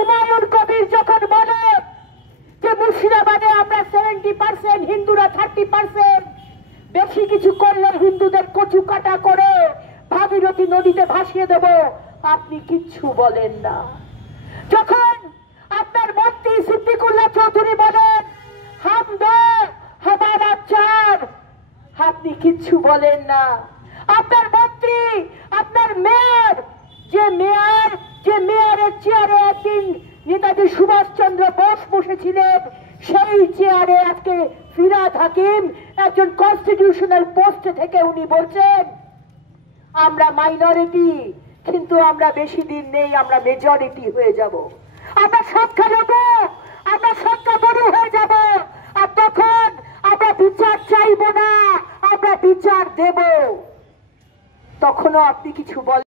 হুমায়ুন কবির যখন বলে যে মুর্শিদাবাদে আমরা 70% হিন্দুরা 30%, বেশি কিছু করলে হিন্দুদের কচু কাটা করে ভাগীরথী নদীতে ভাসিয়ে দেব, আপনি কিচ্ছু বলেন না। যখন আপনার মন্ত্রী সিদ্দিকুল্লাহ চৌধুরী বলেন হাম দো হামারা চার, আপনি কিচ্ছু বলেন না। আপনার মন্ত্রী, আপনার মেয়র, যে মেয়রের চেয়ারে একদিন নেতাজি সুভাষচন্দ্র বোস বসেছিলেন, সেই চেয়ারে আজকে ফিরহাদ হাকিম একজন কনস্টিটিউশনাল পোস্ট থেকে উনি বলছেন আমরা মাইনরিটি, কিন্তু আমরা বেশি দিন নেই, আমরা মেজরিটি হয়ে যাব, আমরা সংখ্যালঘু, আমরা সংখ্যাগুরু হয়ে যাব, আর তখন আমরা বিচার চাইব না, আমরা বিচার দেব। তখনও আপনি কিছু বলেন।